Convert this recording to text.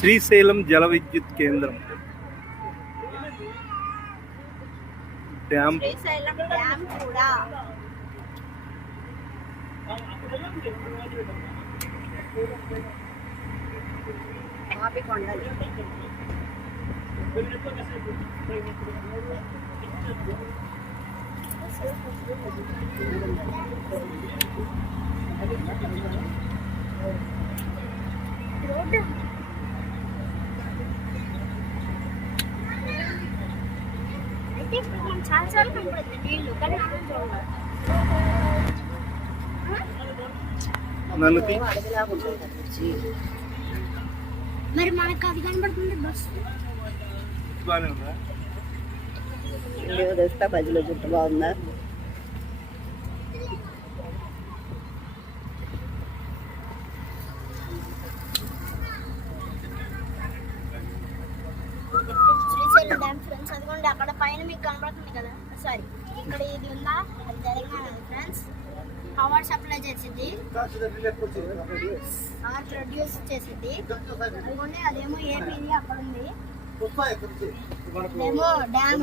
శ్రీశైలం జల విద్యుత్ కేంద్రం డ్యామ్. శ్రీశైలం డ్యామ్ కూడా కొండలు. రోడ్డు అయితే ఇప్పుడు మనం చాలాసార్లు కనపడుతుంది నీళ్ళు, కానీ మనం చూడాలి. మరి మనకు అది కనబడుతుంది బస్సు తెస్తా బజ్జీలో చుట్టూ బాగుందా. శ్రీశైలం డ్యామ్ ఫ్రెండ్స్, అదిగోండి అక్కడ పైన మీకు కనబడుతుంది కదా, సారీ ఇక్కడ ఇది ఉందా, అది తెలంగాణ ఫ్రెండ్స్. పవర్ సప్లై చేసింది, పవర్ ప్రొడ్యూస్ చేసింది. అదిగోండి అదేమో ఏపీ, అక్కడ ఉంది ఏమో డ్యామ్.